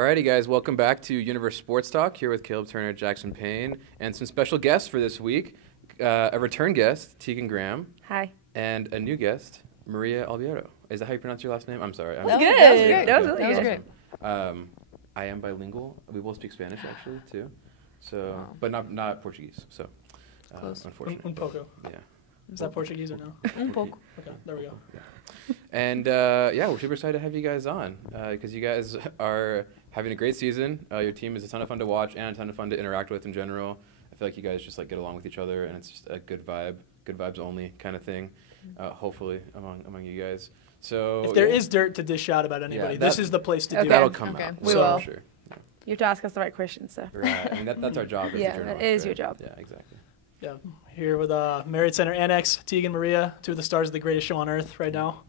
Alrighty, guys, welcome back to Universe Sports Talk here with Caleb Turner, Jackson Payne, and some special guests for this week. A return guest, Tegan Graham. Hi. And a new guest, Maria Albiero. Is that how you pronounce your last name? I'm sorry. That was good. That was great. That was really good. I am bilingual. We both speak Spanish, actually, too. So, but not Portuguese. So, close. Unfortunately. Un poco. Yeah. Is that Portuguese or no? Un poco. Okay, there we go. Yeah. And we're super excited to have you guys on because you guys are having a great season. Your team is a ton of fun to watch and a ton of fun to interact with in general. I feel like you guys just like get along with each other, and it's just a good vibes only kind of thing. Hopefully among you guys. So if there is dirt to dish out about anybody, this is the place to do it. That'll come out. We will. Sure. Yeah. You have to ask us the right questions, so. Right. I mean that's our job. As a journalist, that is your job. Yeah, exactly. Yeah, here with Marriott Center Annex, Tegan, Maria, two of the stars of the greatest show on earth right now.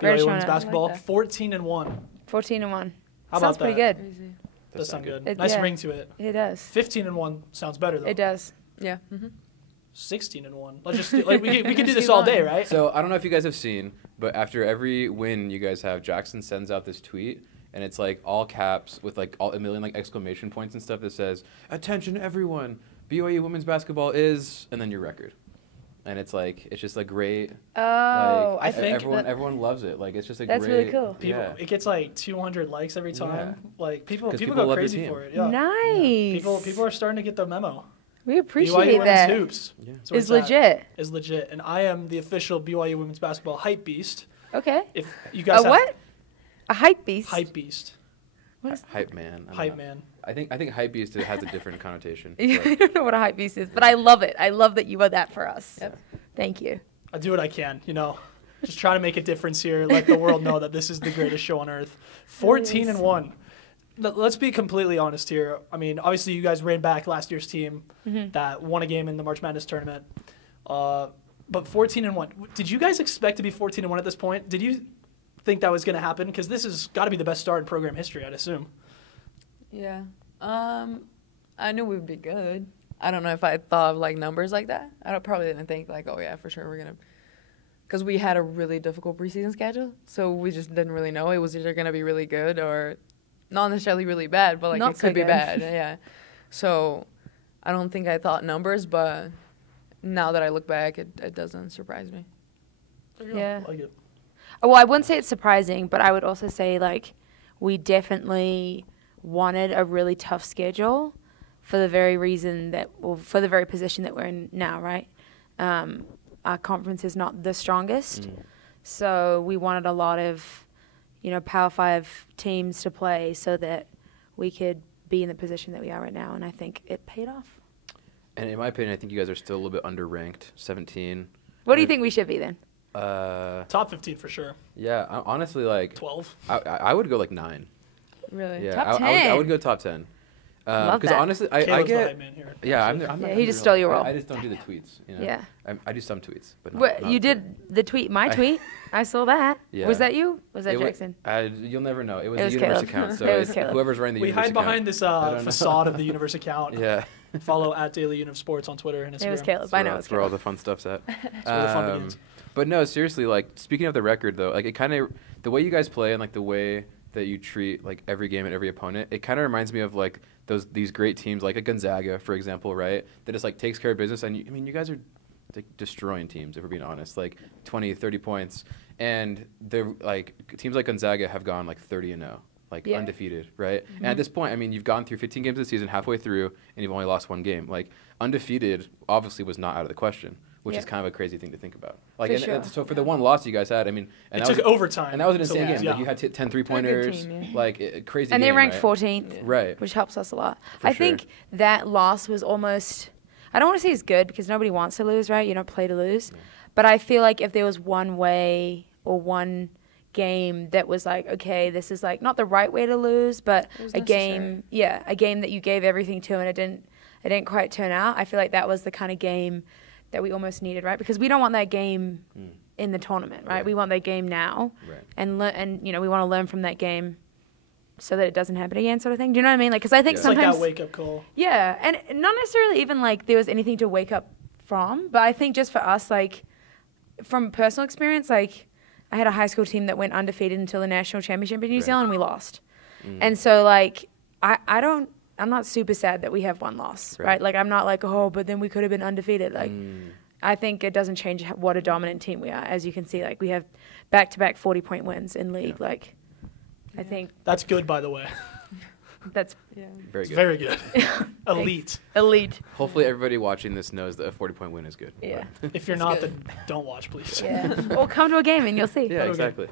BYU women's basketball, like 14-1. 14-1. How sounds about pretty that? good. Does sound good. Nice ring to it. It does. 15-1 sounds better though. It does. Yeah. 16-1. Let's just we could do this all day, right? So I don't know if you guys have seen, but after every win you guys have, Jackson sends out this tweet, and it's like all caps with like a million like exclamation points and stuff that says, "Attention everyone, BYU women's basketball is," and then your record. And it's just like great. Oh, like, I think everyone loves it. Like it's just a that's great. Really cool. It gets like 200 likes every time. Yeah. Like people go crazy for it. Yeah. Nice. Yeah. People are starting to get the memo. We appreciate BYU that. Women's Hoops Is legit. Is legit, and I am the official BYU women's basketball hype beast. Okay. If you guys what? A hype beast. Hype beast. What is that? Hype man. Hype man. I think hype beast has a different connotation. I don't know what a hype beast is, but I love it. I love that you are that for us. Yep. Thank you. I do what I can, just trying to make a difference here, let the world know that this is the greatest show on earth. 14-1. Let's be completely honest here. I mean, obviously you guys ran back last year's team that won a game in the March Madness tournament. But 14-1. Did you guys expect to be 14-1 at this point? Did you think that was going to happen? Because this has got to be the best start in program history, I'd assume. Yeah. I knew we would be good. I don't know if I thought of like numbers like that. I probably didn't think like, oh yeah, for sure we're gonna, because we had a really difficult preseason schedule, so we just didn't really know. It was either gonna be really good or not necessarily really bad, but like not it could so be good. bad. Yeah. So I don't think I thought numbers, but now that I look back, it doesn't surprise me. Yeah. I like it. Well, I wouldn't say it's surprising, but I would also say like we definitely wanted a really tough schedule for the very reason that, well, for the very position that we're in now, right? Our conference is not the strongest, so we wanted a lot of, Power 5 teams to play so that we could be in the position that we are right now, and I think it paid off. And in my opinion, I think you guys are still a little bit underranked, 17. What do you think we should be then? Top 15 for sure. Yeah, honestly, like 12. I would go like 9. Really? Yeah, Top 10. I would go top 10. Love Because that. honestly, I Caleb's the get. hype man here. Yeah, I'm Yeah, he just stole your role. I just don't do the tweets. Yeah. I do some tweets, but not. What, you did the tweet, my tweet. I saw that. Yeah. Was that you? Was that It Jackson? You'll never know. It was It a was universe Caleb. account. So It was Caleb. whoever's running the We universe hide behind this facade of the universe account. Yeah. Follow at Daily Univ Sports on Twitter and Instagram. It was Caleb. I know it was That's where all Caleb. the fun stuff's at. That's where the fun begins. But no, seriously, like speaking of the record though, like it kind of the way you guys play and like the way that you treat like every game and every opponent, it kind of reminds me of like these great teams like a Gonzaga, for example, right? That just like takes care of business. And you guys are like destroying teams, if we're being honest, like 20, 30 points. And they're like teams like Gonzaga have gone like 30-0, like undefeated, right? And at this point, I mean, you've gone through 15 games of the season, halfway through, and you've only lost one game. Like undefeated obviously was not out of the question, which is kind of a crazy thing to think about. Like, and so for the one loss you guys had, I mean, and it took overtime, and that was an insane game. Yeah. Like you had 10 3-pointers, like crazy. And they game, ranked right? 14th, right? which helps us a lot. For I sure. think that loss was almost, I don't want to say it's good because nobody wants to lose, right? You don't play to lose. Yeah. But I feel like if there was one way or one game that was like, okay, this is like not the right way to lose, but a game that you gave everything to and it didn't quite turn out. I feel like that was the kind of game that we almost needed, right? Because we don't want that game in the tournament, right? We want that game now, and we want to learn from that game so that it doesn't happen again, sort of thing. Do you know what I mean? Like, because I think It's sometimes like that wake up call. Yeah, and not necessarily even like there was anything to wake up from, but I think just for us, like from personal experience, like I had a high school team that went undefeated until the national championship in New Zealand, and we lost. And so like I'm not super sad that we have one loss, right? Like, I'm not like, oh, but then we could have been undefeated. Like, I think it doesn't change what a dominant team we are. As you can see, like, we have back-to-back 40-point wins in league. Yeah. Like, I think that's good, by the way. That's very good. Very good. Elite. Elite. Hopefully, everybody watching this knows that a 40-point win is good. Yeah. If you're not, then don't watch, please. Yeah. Or come to a game and you'll see. Yeah, exactly.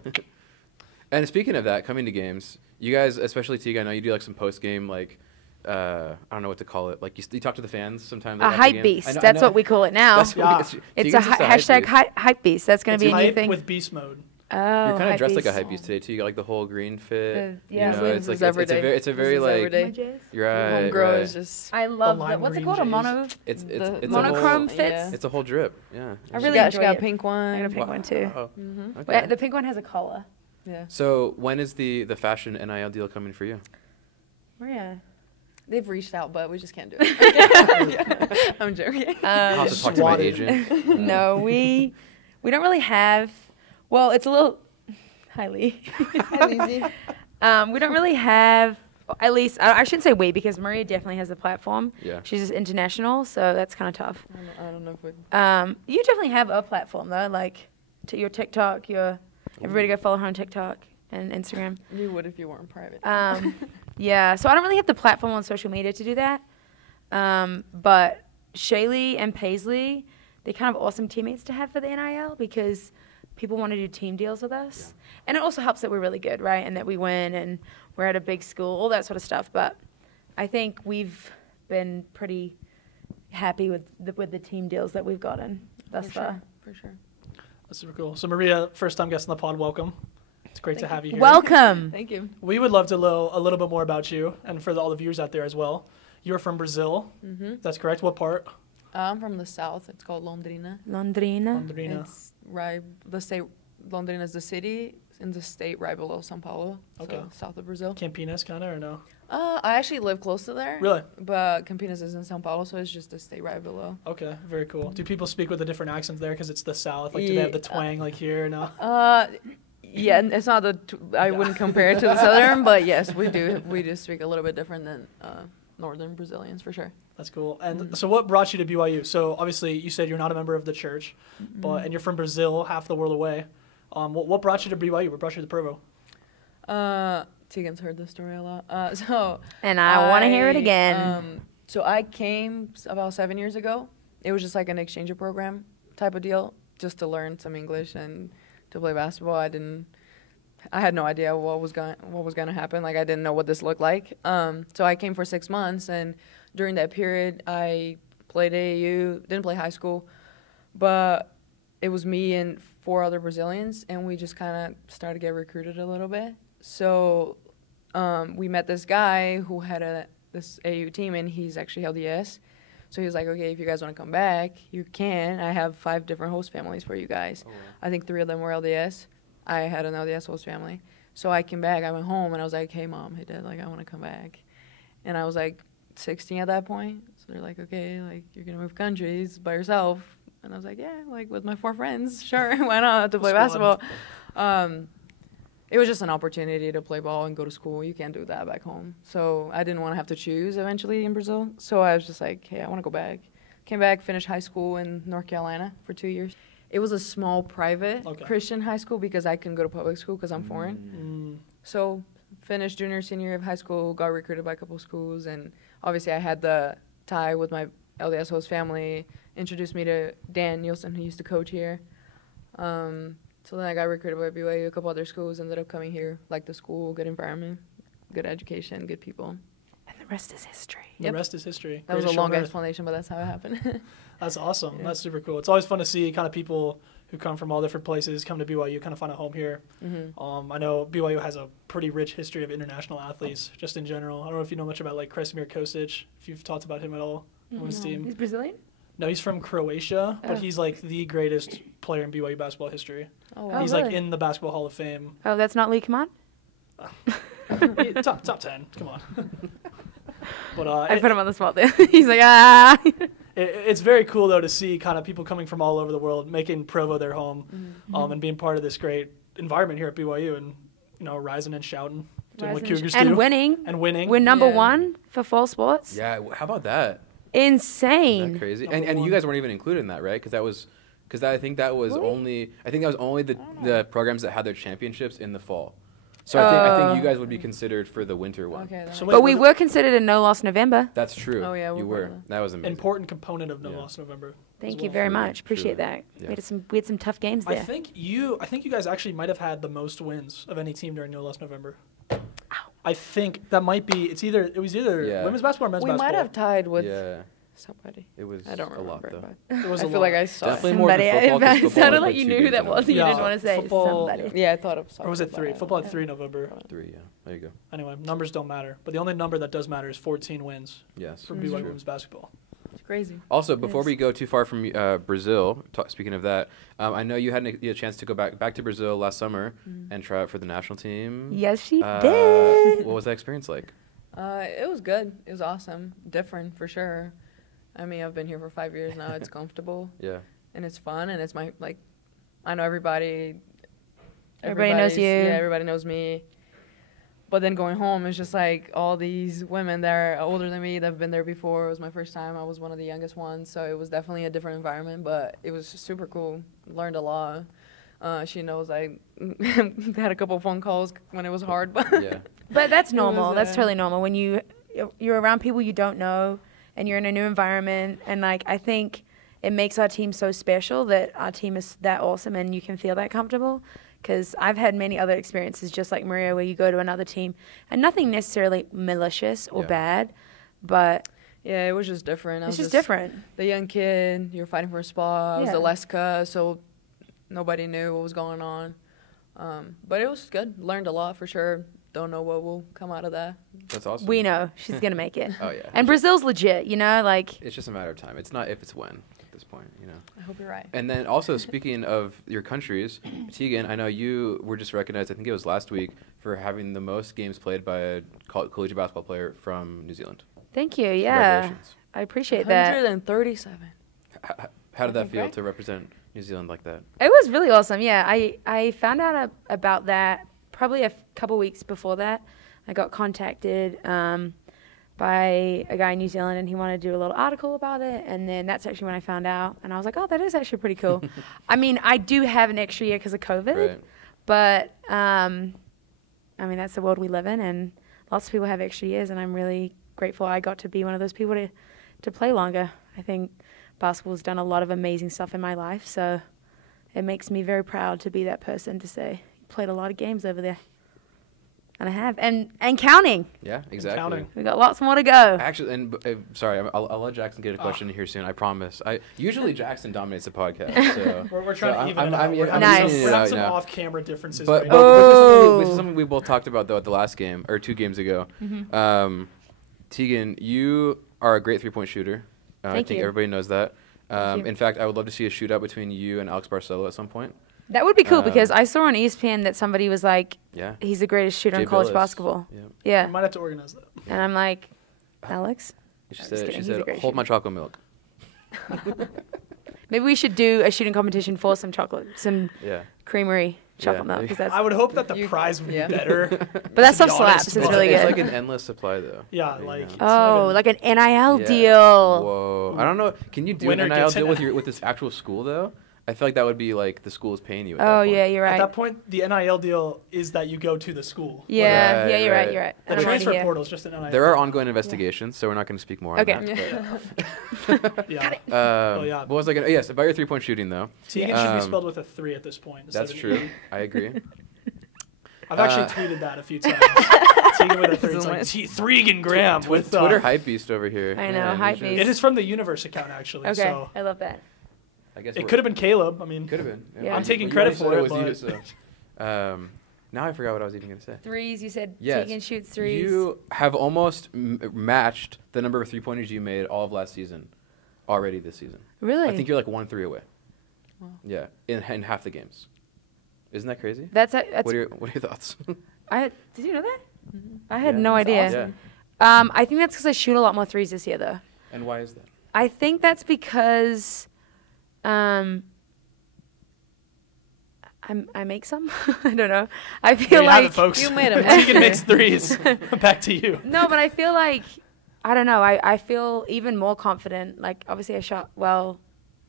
And speaking of that, coming to games, you guys, especially Tegan, I know you do like some post-game, like, I don't know what to call it. Like, you talk to the fans sometimes. A hype beast. That's what we call it now. It's a hashtag hype beast. That's going to be a new thing. With beast mode. Oh, you're kind of dressed like a hype beast today too. You got like the whole green fit. Yeah, you know, it's like it's a very like. You're right. Homegirl is just. I love that. What's it called? A mono. It's monochrome fits. Yeah. It's a whole drip. Yeah. I really enjoy it. She got a pink one. I got a pink one too. Okay. The pink one has a collar. Yeah. So when is the fashion NIL deal coming for you? Yeah. They've reached out, but we just can't do it. I'm joking. I'll have to talk to my agent. No, we don't really have. Well, it's a little highly easy. We don't really have. At least I shouldn't say we, because Maria definitely has the platform. Yeah. She's just international, so that's kind of tough. I don't know if we. You definitely have a platform though, like your TikTok. Everybody go follow her on TikTok and Instagram. You would if you weren't private. Yeah, so I don't really have the platform on social media to do that. But Shaylee and Paisley, they're kind of awesome teammates to have for the NIL because people want to do team deals with us. Yeah. And it also helps that we're really good, right? And that we win and we're at a big school, all that sort of stuff. But I think we've been pretty happy with the team deals that we've gotten thus far. For sure. That's super cool. So Maria, first time guest on the pod, welcome. It's great to have you here. Welcome. Thank you. We would love to know a little bit more about you and for all the viewers out there as well. You're from Brazil. Mm-hmm. That's correct. What part? I'm from the south. It's called Londrina. Londrina. It's right. The state. Londrina is the city in the state right below São Paulo. Okay. So south of Brazil. Campinas, kind of, or no? I actually live close to there. Really? But Campinas is in São Paulo, so it's just the state right below. Okay, very cool. Do people speak with a different accent there because it's the south? Like, do they have the twang like here or no? Yeah, it's not I wouldn't compare it to the southern, but yes, we do. We do speak a little bit different than northern Brazilians for sure. That's cool. And so what brought you to BYU? So obviously you said you're not a member of the church, and you're from Brazil, half the world away. What brought you to BYU? What brought you to Provo? Tegan's heard this story a lot. And I want to hear it again. So I came about 7 years ago. It was just like an exchange program type of deal, just to learn some English and to play basketball. I had no idea what was going to happen. Like, I didn't know what this looked like. So I came for 6 months, and during that period, I played AAU, didn't play high school, but it was me and 4 other Brazilians, and we just kind of started to get recruited a little bit. So we met this guy who had this AAU team, and he's actually LDS. So he was like, okay, if you guys want to come back, you can. I have 5 different host families for you guys. Oh, wow. I think 3 of them were LDS. I had an LDS host family. So I came back. I went home, and I was like, hey, Mom, hey, Dad, like, I want to come back. And I was, like, 16 at that point. So they're like, okay, like, you're going to move countries by yourself. And I was like, yeah, like, with my 4 friends, sure, why not, to play basketball. It was just an opportunity to play ball and go to school. You can't do that back home. So I didn't want to have to choose eventually in Brazil. So I was just like, hey, I want to go back. Came back, finished high school in North Carolina for 2 years. It was a small private Christian high school because I couldn't go to public school because I'm foreign. So finished junior, senior year of high school, got recruited by a couple of schools. And obviously I had the tie with my LDS host family, introduced me to Dan Nielsen, who used to coach here. So then I got recruited by BYU, a couple other schools, ended up coming here, liked the school, good environment, good education, good people. And the rest is history. The rest is history. That was a long explanation, but that's how it happened. That's awesome. Yeah. That's super cool. It's always fun to see kind of people who come from all different places come to BYU, kind of find a home here. I know BYU has a pretty rich history of international athletes, just in general. I don't know if you know much about, like, Kresimir Kosic, if you've talked about him at all on his team. He's Brazilian? No, he's from Croatia, but he's, like, the greatest player in BYU basketball history. Oh, wow. He's, like, in the Basketball Hall of Fame. Oh, that's not Lee Command? Top 10, come on. But I put him on the spot there. He's like, ah. It's very cool, though, to see kind of people coming from all over the world, making Provo their home, and being part of this great environment here at BYU and, you know, rising and shouting. Doing what Rising Cougars and do. winning. And winning. We're number Yeah. 1 for fall sports. Yeah, how about that? Is Insane. that crazy? Number And you one. guys weren't even included in that, right? Because I think that was Really? only the programs that had their championships in the fall. So I think you guys would be considered for the winter one. Okay. So But we was were considered a no loss November. That's true. Oh, yeah, you we're were. part of That was an amazing. important component of No Yeah. Loss November. Thank as you well. very Truly, much. Appreciate truly. that. Yeah. We had some tough games there. I think you guys actually might have had the most wins of any team during No Loss November. I think that might be. It was either Yeah. women's basketball or men's We basketball. might have tied with Yeah, somebody. it was I don't a lot, remember. though. It was I a feel like lot. I saw it. Definitely more than Somebody. football, 'cause It football sounded had, like you two knew who games that in was and you Yeah. didn't want to say Football- somebody. Yeah, I thought of soccer. Or was it but 3? I don't Football know. had 3 November. 3, yeah. There you go. Anyway, numbers don't matter. But the only number that does matter is 14 wins Yes. for that's BYU true. women's basketball. It's crazy. Also, before is. we go too far from Brazil, speaking of that, I know you had a chance to go back to Brazil last summer and try out for the national team. Yes, she did. What was that experience like? It was good. It was awesome. Different for sure. I mean, I've been here for 5 years now. It's comfortable Yeah. and it's fun and it's I know everybody. Everybody knows you. Yeah, everybody knows me. But then going home, it's just like all these women that are older than me that have been there before. It was my first time. I was one of the youngest ones, so it was definitely a different environment. But it was super cool. Learned a lot. She knows I had a couple phone calls when it was hard, but Yeah. But that's It normal. was, That's totally normal when you're around people you don't know and you're in a new environment. And like I think it makes our team so special that our team is that awesome and you can feel that comfortable. Because I've had many other experiences just like Maria where you go to another team and nothing necessarily malicious or Yeah. bad, but yeah, it was just different. I it's was just different. The young kid, you're fighting for a spot. I was Yeah. the Leska, so nobody knew what was going on. But it was good. Learned a lot for sure. Don't know what will come out of that. That's awesome. We know she's going to make it. Oh, yeah. And Brazil's legit, like It's just a matter of time. It's not if, it's when at this point, I hope you're right. And then also, speaking of your countries, Tegan, I know you were just recognized, I think it was last week, for having the most games played by a collegiate basketball player from New Zealand. thank you. Yeah. Congratulations. I appreciate that. 137. How did that think feel right. to represent New Zealand like that? It was really awesome. Yeah, I found out about that probably a couple weeks before that. I got contacted by a guy in New Zealand, and he wanted to do a little article about it. And then that's actually when I found out, and I was like, oh, that is actually pretty cool. I mean, I do have an extra year because of COVID, Right. but I mean, that's the world we live in, and lots of people have extra years, and I'm really grateful I got to be one of those people to play longer. I think basketball's done a lot of amazing stuff in my life, so it makes me very proud to be that person to say, played a lot of games over there. And I have, and counting. Yeah, exactly. counting. We got lots more to go. Actually, and sorry, I'll let Jackson get a question here soon. I promise. Usually Jackson dominates the podcast. So We're trying to even it out. I'm We're having Nice. some, evening it out some now. off-camera differences But right but Oh. this is something we both talked about though at the last game or 2 games ago. Tegan, you are a great 3-point shooter. I Thank think you. everybody knows that. Thank you. In fact, I would love to see a shootout between you and Alex Barcelo at some point. That would be cool Um, because I saw on ESPN that somebody was like, Yeah. he's the greatest shooter Jay in college Billis. basketball. Yeah. We Yeah. might have to organize that. And I'm like, Alex? She I'm just said, kidding. she He's a said great hold my shooter." chocolate milk. Maybe we should do a shooting competition for some chocolate, some Yeah. creamery chocolate Yeah. milk. 'Cause that's, I would hope that the You- prize would yeah. be better. but that to stuff be slaps. honest, It's but- really It's good. like an endless supply though. Yeah, You like know. it's Oh, not even- like an NIL Yeah. deal. Whoa. I don't know. Can you do Winner an NIL gets an deal with this actual school though? I feel like that would be like the school is paying you. At Oh, that point. yeah, you're At right. that point, the NIL deal is that you go to the school. Yeah, Right, yeah, you're right. right, you're right. The And I'm already transfer here. portal is just an NIL. There are deal. ongoing investigations, so we're not going to speak more on Okay. that. Yeah. But, yeah. What was I going to? Yes, about your 3-point shooting though. Tegan should be Um, spelled with a 3 at this point. instead That's of an true. E. I agree. I've actually tweeted that a few times. Tegan with a 3. It's like Thregan Graham with Twitter hype beast over here. I know, Man, hype he's just- beast. It is from the Universe account actually. Okay, So I love that. I guess it could have been Caleb. I mean, Could have been. Yeah. I'm taking You credit already for said it, was you, so. Now I forgot what I was even going to say. Threes, you said Yes. Tegan shoots threes. You have almost matched the number of 3-pointers you made all of last season already this season. Really? I think you're like 1-3 away. Wow. Yeah, in half the games. Isn't that crazy? That's What are your thoughts? did you know that? I had Yeah. no That's idea. awesome. I think that's because I shoot a lot more threes this year, though. And why is that? I think that's because I make some. I don't know. I There feel you have it, like folks. You made 'em. Tegan makes threes. Back to you. no, but I feel like I don't know. I feel even more confident. Like obviously I shot well.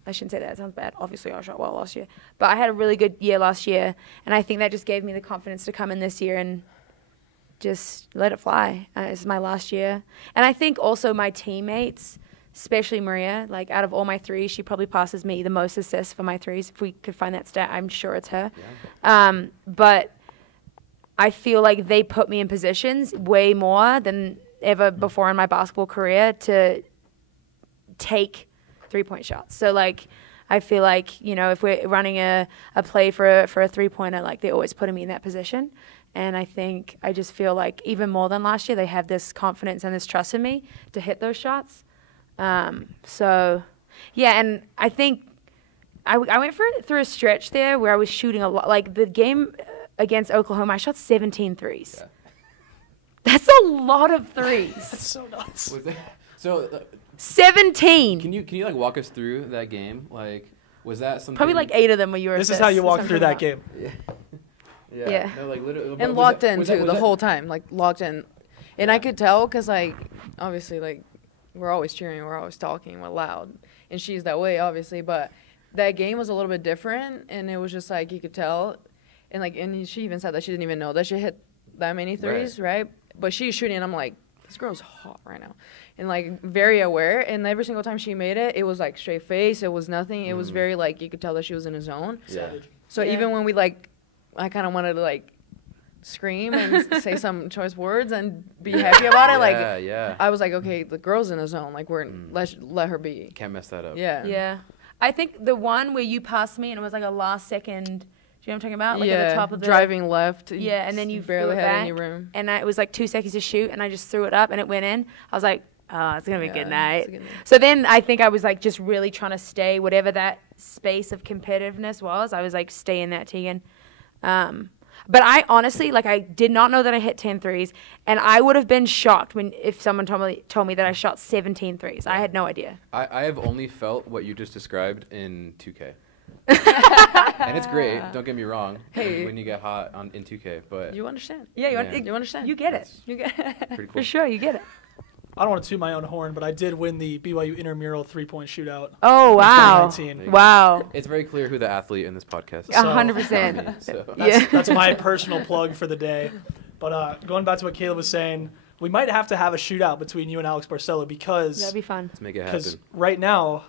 I shouldn't say that. It sounds bad. Obviously I shot well last year, but I had a really good year last year, and I think that just gave me the confidence to come in this year and just let it fly. It's my last year, and I think also my teammates, especially Maria, like out of all my threes, she probably passes me the most assists for my threes. If we could find that stat, I'm sure it's her. Yeah. But I feel like they put me in positions way more than ever before in my basketball career to take 3-point shots. So like I feel like, you know, if we're running a play for a 3-pointer, like they're always putting me in that position. And I think I just feel like even more than last year, they have this confidence and this trust in me to hit those shots. So yeah, and I think I went through a stretch there where I was shooting a lot. Like the game against Oklahoma, I shot 17 threes. Yeah. That's a lot of threes. That's so nuts. So 17. Can you like walk us through that game? Like, was that something? Probably like 8 of them were your This is assists. how you walk through that game. Yeah. Yeah. No, like literally. And locked in too the whole time, like locked in, and I could tell because like obviously like we're always cheering, we're always talking, we're loud, and she's that way obviously, but that game was a little bit different, and it was just like you could tell, and she even said that she didn't even know that she hit that many threes, right? But she's shooting, and I'm like, this girl's hot right now, and like very aware, and every single time she made it, it was like straight face, it was nothing, it was very like you could tell that she was in a zone. Yeah. So even when we like, I kind of wanted to like scream and say some choice words and be happy about it. Like, I was like, okay, the girl's in the zone. Like, let her be. Can't mess that up. Yeah. Yeah. I think the one where you passed me and it was like a last second. Do you know what I'm talking about? Like at the top of the driving left. Yeah, and then you barely threw it had back, any room. And it was like 2 seconds to shoot, and I just threw it up, and it went in. I was like, oh, it's gonna be a good night. So then I think I was like just really trying to stay whatever that space of competitiveness was. I was like, stay in that, Tegan. But I honestly, like, I did not know that I hit 10 threes, and I would have been shocked if someone told me that I shot 17 threes. I had no idea. I have only felt what you just described in 2K. And it's great, don't get me wrong, when you get hot in 2K, but You understand. Yeah, you understand. You get it. You get it. pretty cool. For sure, you get it. I don't want to toot my own horn, but I did win the BYU intramural 3-point shootout. Oh, wow. 2019. Wow. It's very clear who the athlete in this podcast is. 100%. So. That's my personal plug for the day. But going back to what Caleb was saying, we might have to have a shootout between you and Alex Barcelo because That'd be fun. Let's make it happen. right now,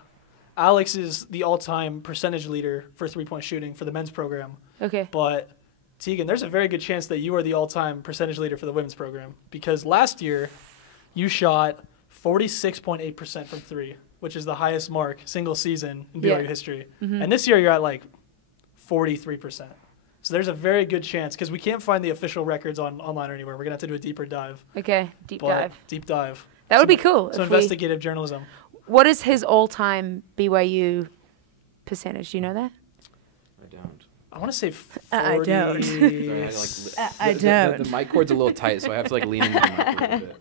Alex is the all-time percentage leader for 3-point shooting for the men's program. Okay. But Tegan, there's a very good chance that you are the all-time percentage leader for the women's program because last year you shot 46.8% from 3, which is the highest mark single season in BYU history. Mm-hmm. And this year you're at like 43%. So there's a very good chance because we can't find the official records online or anywhere. We're going to have to do a deeper dive. Okay, deep dive. Deep dive. That would be cool. So investigative journalism. What is his all-time BYU percentage? Do you know that? I don't. I want to say 40. I don't. Sorry, I don't. The mic cord's a little tight, so I have to like lean into the mic a little bit.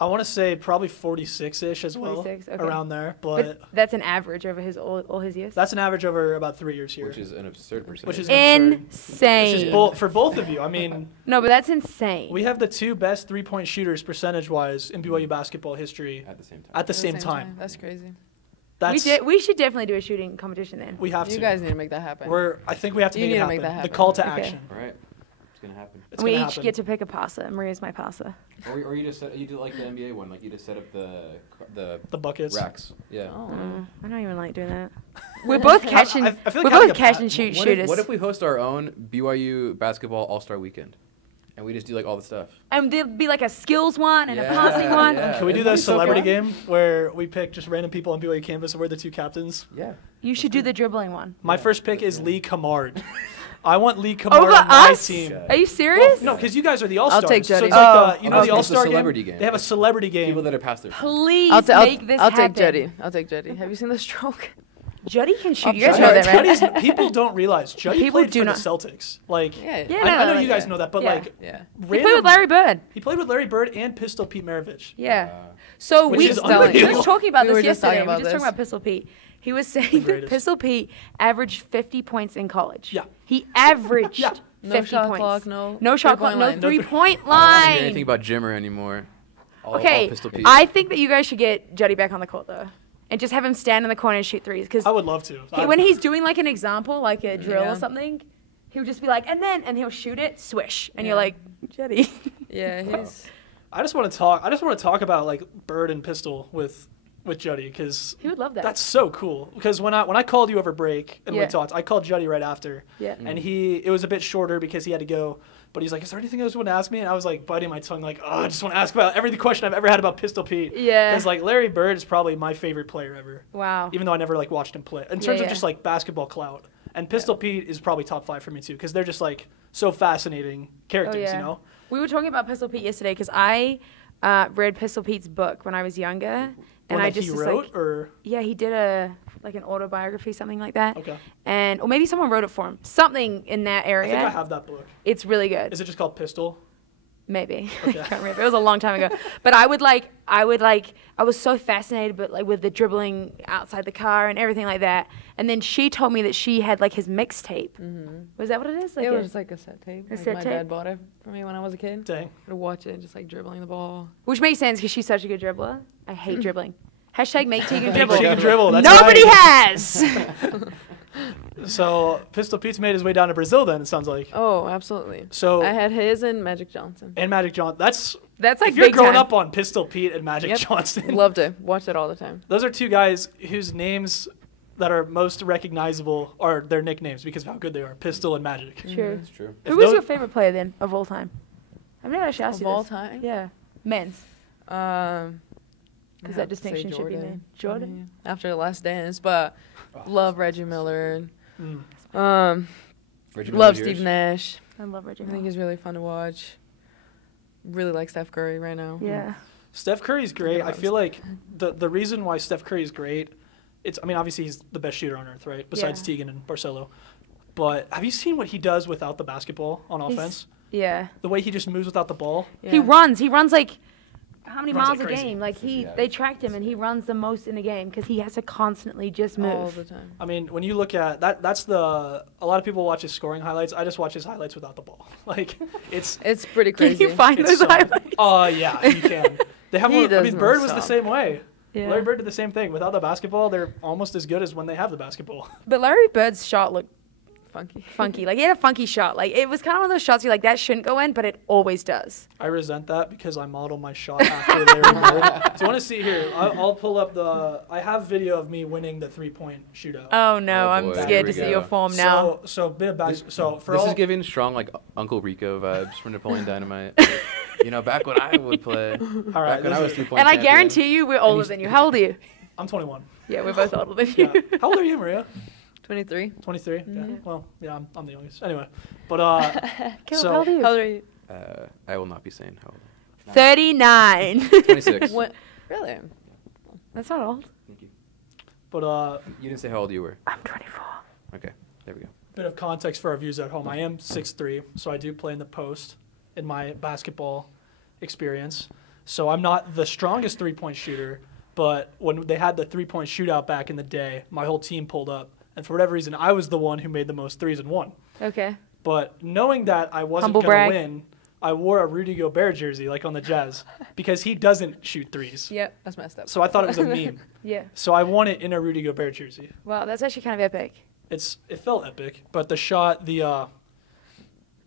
I want to say probably 46-ish as well, 46, okay. around there. But that's an average over all his years? that's an average over about 3 years here. Which is an absurd percentage. Which is insane. Which is for both of you. I mean, no, but that's insane. we have the 2 best 3-point shooters percentage-wise in BYU basketball history at the same time. at the same time. That's crazy. We should definitely do a shooting competition then. We have to. You guys need to make that happen. I think we have to You make need it to happen. make that happen. The call to Okay. action. All right. It's going to happen. It's We gonna each happen. get to pick a passer. Maria's my passer. Or you just you do like the NBA one, like you just set up the buckets. racks. Yeah. Oh. I don't even like doing that. We're both catch and I feel we're like having both a catch pat- and shoot What shooters. if we host our own BYU basketball All-Star Weekend, and we just do like all the stuff? And there'll be like a skills one and a Yeah, passing one. yeah. Can we do That'd the be so celebrity fun. game where we pick just random people on BYU campus and we're the 2 captains? Yeah. You should do the dribbling one. My Yeah. first pick is Lee Kamard. I want Lee Kamard Over on my us? team. Are you serious? No, because you guys are the All-Stars. take So Jetty. it's like Oh, the, you know okay. the All-Star celebrity game? game. They have a celebrity game. People that are past their. Please I'll make this I'll happen. take Jetty. I'll take Jetty. Have you seen the stroke? Juddy can shoot. Oh, You guys know that, right? Juddy's, people don't realize Juddy People played do for not. the Celtics. Like, Yeah. I know you guys yeah. know that, but Yeah. like, Yeah. He played with Larry Bird. He played with Larry Bird and Pistol Pete Maravich. Yeah. So Which we is we unreal. were talking about We this were just yesterday. talking We were about just talking this. about Pistol Pete. He was saying that greatest. Pistol Pete averaged 50 points in college. Yeah. He averaged Yeah. 50 No shot points. clock, no shot three-point clock, no line. three-point I don't hear line. anything about Jimmer anymore. All Okay, Pistol Pete. I think that you guys should get Juddy back on the court though, and just have him stand in the corner and shoot threes. Because I would love to. when he's doing like an example, like a drill Yeah. or something, he'll just be like, and he'll shoot it, swish, and Yeah. you're like, Juddy. Yeah, he's I just want to talk about like Bird and Pistol with Juddy because He would love that. that's so cool. Because when I called you over break and Yeah. we talked, I called Juddy right after. Yeah. And it was a bit shorter because he had to go. But he's like, is there anything else you want to ask me? And I was like biting my tongue, like, oh, I just want to ask about every question I've ever had about Pistol Pete. Yeah. Because like Larry Bird is probably my favorite player ever. Wow. Even though I never like watched him play. In terms of yeah. just like basketball clout. And Pistol Pete is probably top 5 for me too. Because they're just like so fascinating characters, you know? We were talking about Pistol Pete yesterday because I read Pistol Pete's book when I was younger, and One I that just he was wrote like, or yeah, he did an autobiography, something like that. okay. And or maybe someone wrote it for him, something in that I area. think I have that book. It's really good. Is it just called Pistol? Maybe. Okay. I can't remember. It was a long time ago. But I was so fascinated but like with the dribbling outside the car and everything like that. And then she told me that she had like his mixtape. Was that what it is? Like it was like a set tape. A Like set my tape? dad bought it for me when I was a kid. Dang. I'd watch it, just like dribbling the ball. Which makes sense because she's such a good dribbler. I hate dribbling. Hashtag make Tegan Make dribble. Tegan dribble. That's Nobody right. has. So Pistol Pete's made his way down to Brazil. Then it sounds like. Oh, absolutely. So I had his and Magic Johnson. and Magic Johnson. That's That's like if you're big growing time. up on Pistol Pete and Magic Yep. Johnson. Loved it. Watched it all the time. Those are two guys whose names that are most recognizable are their nicknames because of how good they are. Pistol and Magic. True. That's true. If Who was those- your favorite player then of all time? I've never actually asked Of you all this. time? Yeah, men's. Because that distinction should be made. Jordan? After the Last Dance, but love Reggie Miller. Mm. Reggie Love Miller's Steve yours? Nash. I love Reggie I think Miller. he's really fun to watch. Really like Steph Curry right now. Yeah. Steph Curry's great. I about feel like the reason why Steph Curry is great, obviously he's the best shooter on earth, right? Besides Yeah. Tegan and Barcelo. But have you seen what he does without the basketball on He's- offense? Yeah. The way he just moves without the ball. Yeah. He runs like how many Runs miles like a crazy. game? Like Yeah. they tracked him and he runs the most in a game because he has to constantly just move. all the time. I mean, when you look at that's a lot of people watch his scoring highlights. I just watch his highlights without the ball. Like it's It's pretty Can crazy. you find it's those so, highlights? yeah, you can. They have He one, I does mean not Bird was the stop. same way. Yeah. Larry Bird did the same thing. Without the basketball, they're almost as good as when they have the basketball. But Larry Bird's shot looked Funky. funky. Like he had a funky shot. Like it was kind of one of those shots you're like that shouldn't go in, but it always does. I resent that because I model my shot after Larry Bird. Do you want to see here? I'll pull up I have video of me winning the 3-point shootout. Oh no, Oh, I'm boy. scared Here to we see go. your form now. So bit of back. So for This all is giving strong like Uncle Rico vibes from Napoleon Dynamite. You know, back when I would play. all right, Back when I was this is- 3-point And I champion. guarantee you we're older than you. How old are you? I'm 21. Yeah, we're both older than Yeah. you. How old are you, Maria? 23. 23. Yeah. Well, yeah, I'm the youngest. Anyway, but Caleb, so how old are you? How old are you? I will not be saying how old. 39. 26. What? Really? That's not old. Thank you. but You didn't say how old you were. I'm 24. Okay, there we go. bit of context for our viewers at home. I am 6'3", so I do play in the post in my basketball experience. So I'm not the strongest 3-point shooter, but when they had the 3-point shootout back in the day, my whole team pulled up. And for whatever reason, I was the one who made the most threes and won. Okay. But knowing that I wasn't Humble going brag. to win, I wore a Rudy Gobert jersey, like on the Jazz, because he doesn't shoot threes. Yep. That's messed up. So I thought it was a meme. Yeah. So I won it in a Rudy Gobert jersey. Wow, that's actually kind of epic. It felt epic, but the shot, I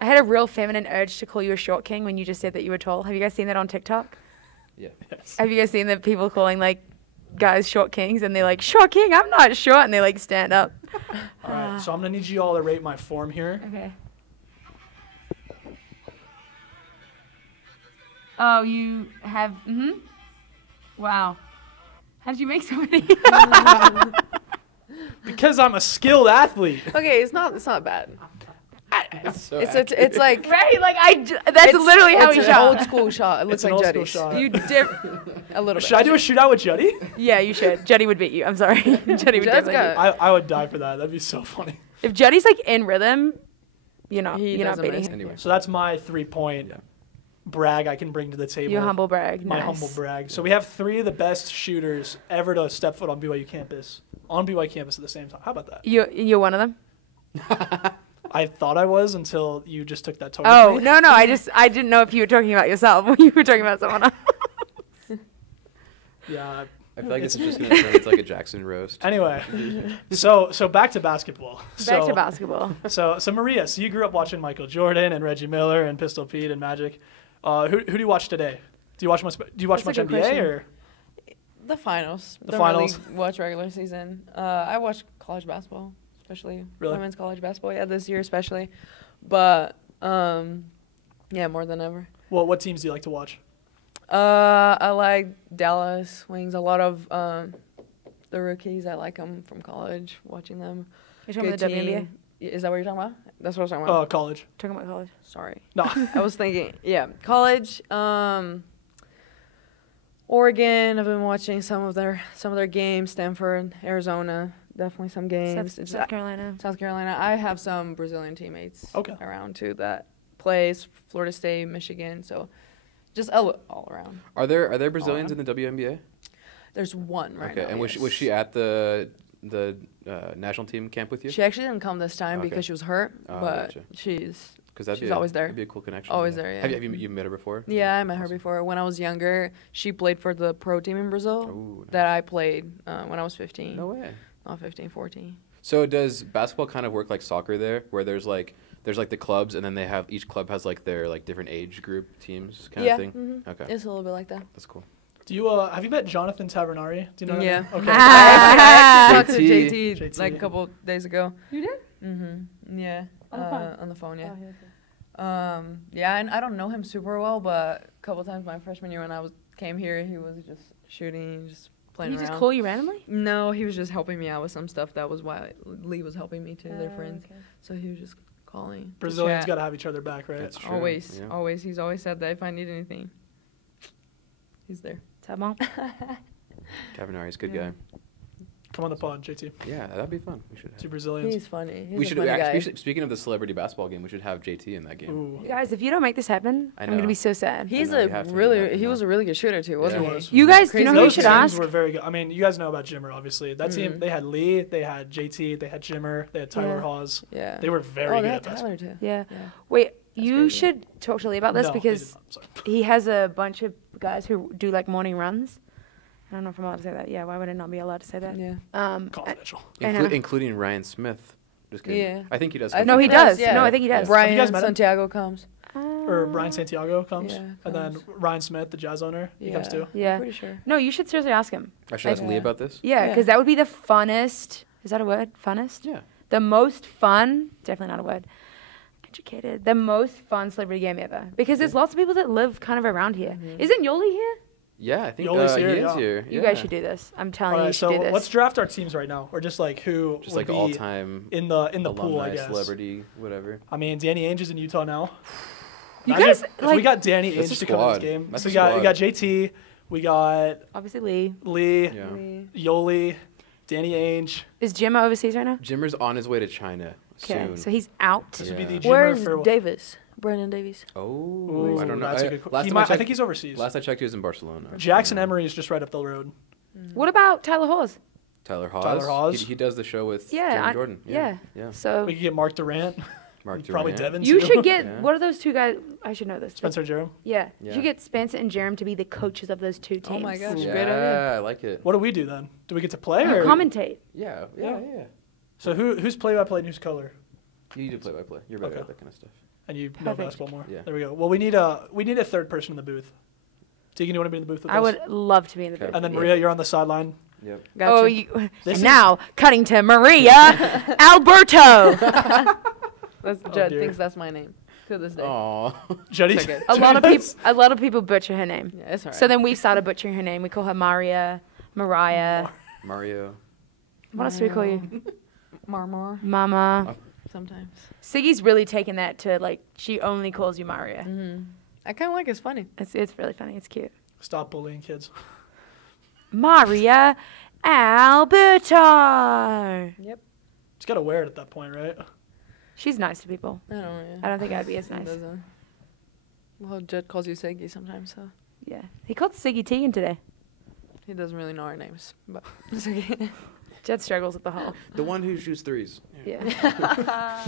had a real feminine urge to call you a short king when you just said that you were tall. Have you guys seen that on TikTok? Yeah. yes. Have you guys seen the people calling like guys short kings and they're like, short king, I'm not short, and they like stand up. All right, so I'm gonna need you all to rate my form here. Okay. Oh, you have, Wow. How did you make so many? Because I'm a skilled athlete. Okay, it's not bad. So It's like Right? Like that's literally how it's he an shot. old school shot. It looks It's an like old school Jetty's. shot. You dip a little bit. Should I do a shootout with Jetty? Yeah, you should. Jetty would beat you. I'm sorry. Jetty would Jet's definitely got- beat you. I would die for that. That'd be so funny. If Jetty's like in rhythm, you're not He you're not doesn't beating miss. him. Anyway, So that's my 3-point Yeah. brag I can bring to the table. Your humble brag. My Nice. humble brag. So we have 3 of the best shooters ever to step foot on BYU campus. On BYU campus at the same time. How about that? You're one of them. I thought I was until you just took that tone. Oh with me. no, I didn't know if you were talking about yourself or you were talking about someone else. Yeah. I feel like this is just gonna turn into like a Jackson roast. Anyway, so back to basketball. Back to basketball. So Maria, so you grew up watching Michael Jordan and Reggie Miller and Pistol Pete and Magic. Who do you watch today? Do you watch much? Do you watch That's a much good NBA question. or? The finals. The Don't finals. Really watch regular season. I watch college basketball, especially Really? women's college basketball. Yeah, this year especially. But yeah, more than ever. Well, what teams do you like to watch? I like Dallas Wings. A lot of the rookies. I like them from college. Watching them. You're talking about the WNBA? team. Is that what you're talking about? That's what I was talking about. College. Talking about college. Sorry. No. I was thinking, yeah, college. Oregon. I've been watching some of their games. Stanford, Arizona, definitely some games. South Carolina. South Carolina. I have some Brazilian teammates Okay. around too that plays Florida State, Michigan. So just all around. Are there Brazilians in the WNBA? There's one right Okay, now. and was yes. she at the national team camp with you? She actually didn't come this time Okay. because she was hurt, Oh, but gotcha. she's Because she's always there. That'd be a cool connection. Always there, yeah. Have you met her before? yeah. I met her Awesome. before when I was younger. She played for the pro team in Brazil Ooh, that nice. I played when I was 15. No way. Not 15, 14. So does basketball kind of work like soccer there, where there's like the clubs, and then each club has like their like different age group teams kind yeah. of thing? Mhm. Okay, It's a little bit like that. that's cool. Do you have you met Jonathan Tavernari? Do you know? Yeah. That name? Okay. I talked to JT. JT like a couple days ago. You did? Mm-hmm. Yeah. On the phone? On the phone, yeah. Oh, Yeah, and I don't know him super well, but a couple times my freshman year when I came here, he was just shooting, just playing Did he around. just call you randomly? No, he was just helping me out with some stuff. That was why Lee was helping me too. They're friends, so he was just calling. to Brazilians chat. got to have each other back, right? That's true. Always, yeah. always. He's always said that if I need anything, he's there. Tabon. Tavernari's a good Yeah. guy. Come on the pod, JT. Yeah, that'd be fun. We should. Two Brazilians. He's funny. He's We a should funny guy. actually. Speaking of the celebrity basketball game, we should have JT in that game. Ooh. You guys, if you don't make this happen, I I'm gonna know. be so sad. He's I know, a you have to, you really. have to He know. was a really good shooter too, wasn't Yeah. he? He was. You guys, do you know who you Those should teams ask? were very good. I mean, you guys know about Jimmer, obviously. That team, Mhm. they had Lee, they had JT, they had Jimmer, they had Tyler Yeah. Hawes. Yeah. They were very oh, good they at had basketball. Tyler too. Yeah. Yeah. Wait, you crazy. should talk to Lee about this No, they because did not. Sorry. he has a bunch of guys who do like morning runs. I don't know if I'm allowed to say that. Yeah, why would I not be allowed to say that? Yeah. Confidential. I know. Including Ryan Smith. Just kidding. Yeah. I think he does. I No, think he he does, does. yeah. No, I think he does. Yeah. Have you guys Brian met him? Santiago comes. Or Brian Santiago comes. Yeah, And then comes. Ryan Smith, the Jazz owner, he comes too. Yeah. I'm pretty sure. No, you should seriously ask him. I should ask Like- Lee about this. Yeah, Yeah. because that would be the funnest. Is that a word? Funnest? Yeah. The most fun. Definitely not a word. Educated. The most fun celebrity game ever. Because there's lots of people that live kind of around here. Isn't Yoli here? Yeah, I think Yoli's he here, is yeah. here. You Yeah. guys should do this. I'm telling All you, right, you should so do this. let's draft our teams right now, or just like who Just would like be all time in the pool, alumni, I guess. celebrity, whatever. I mean, Danny Ainge is in Utah now. You Imagine guys, if like, we got Danny That's Ainge a to come to this squad. game. That's So a we got squad. JT, we got obviously Lee. Lee, Yeah. Yoli, Danny Ainge. Is Jim overseas right now? Jimmer's on his way to China Okay, soon. so he's out. This would be Yeah. the Jimmer Where's for Davis? Brandon Davies. Oh, Ooh, I don't know. that's a good Last he time might- I I checked, think he's overseas. last I checked, he was in Barcelona. Jackson Emery is just right up the road. What about Tyler Hawes? Tyler Hawes. Tyler Hawes. He does the show with Yeah, Jeremy I- Jordan. yeah. Yeah. So We could get Mark Durant. Mark Probably Durant. Devin you too. should get, Yeah. what are those two guys? I should know this. Spencer Jerem. Yeah. You Yeah. should get Spencer and Jerem to be the coaches of those two teams. Oh my gosh. Yeah, Great idea. I like it. What do we do then? Do we get to play You or commentate. Yeah. So who's play-by-play and who's color? You do play by play. You're better Okay. at that kind of stuff. And you know Perfect. basketball more. Yeah. There we go. Well, we need a third person in the booth. Tegan, you want to be in the booth with I us? would love to be in the Okay. booth. And then with Maria, you're on the sideline. Yep. Gotcha. Oh, you, This and is- now cutting to Maria Alberto. That's, Oh, Judd dear. thinks that's my name to this day. Aw. Jody. It's okay. A lot of people butcher her name. Yeah, it's alright. So then we started butchering her name. We call her Maria, Mariah. Mario. What else do we call you? Marmar. Mama. sometimes. Siggy's really taken that to, like, she only calls you Maria. Mm-hmm. I kind of like it's funny. It's really funny. It's cute. Stop bullying kids. Maria Alberto. Yep. Just got to wear it at that point, right? She's nice to people. I don't know. Yeah. I don't think I'd be as nice. Well, Jed calls you Siggy sometimes, so. Yeah. He called Siggy Tegan today. He doesn't really know our names, but it's okay. Jed struggles with the whole. The one who shoots threes. Yeah.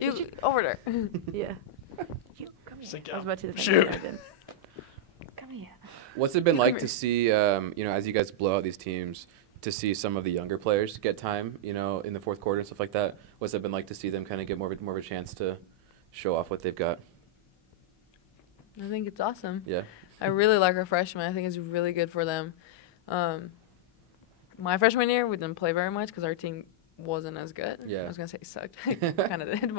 You over there. Yeah. You, come here. Like, I was about to shoot. Come here. What's it been like to see, as you guys blow out these teams, to see some of the younger players get time, in the fourth quarter and stuff like that? What's it been like to see them kind of get more of a chance to show off what they've got? I think it's awesome. Yeah. I really like our freshmen. I think it's really good for them. My freshman year, we didn't play very much because our team wasn't as good. Yeah. I was going to say sucked. Kind of did,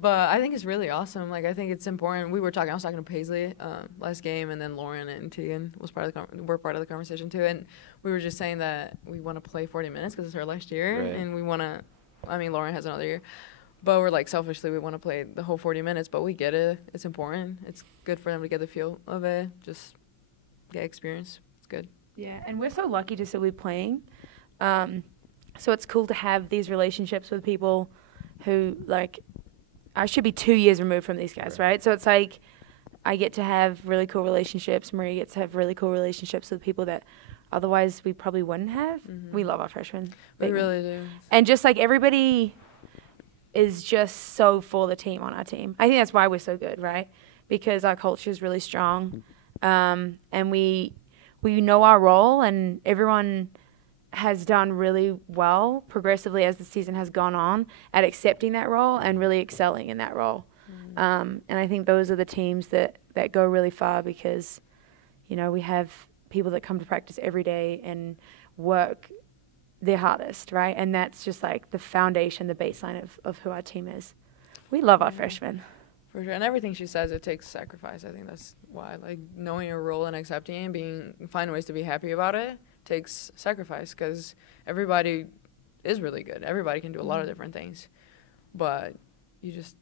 but I think it's really awesome. Like, I think it's important. I was talking to Paisley last game, and then Lauren and Tegan were part of the conversation too. And we were just saying that we want to play 40 minutes because it's our last year, Right. and we want to. Lauren has another year, but we're like selfishly we want to play the whole 40 minutes. But we get it. It's important. It's good for them to get the feel of it. Just get experience. It's good. Yeah, and we're so lucky to still be playing. So it's cool to have these relationships with people who, like, I should be 2 years removed from these guys, right? So it's like I get to have really cool relationships. Maria gets to have really cool relationships with people that otherwise we probably wouldn't have. Mm-hmm. We love our freshmen. We really do. And just, like, everybody is just so for the team on our team. I think that's why we're so good, right? Because our culture is really strong. And we know our role, and everyone has done really well progressively as the season has gone on at accepting that role and really excelling in that role. And I think those are the teams that go really far because, we have people that come to practice every day and work their hardest, right? And that's just like the foundation, the baseline of who our team is. We love our freshmen. For sure. And everything she says, it takes sacrifice. I think that's why, like, knowing your role and accepting it and finding ways to be happy about it takes sacrifice because everybody is really good. Everybody can do a lot of different things. But you just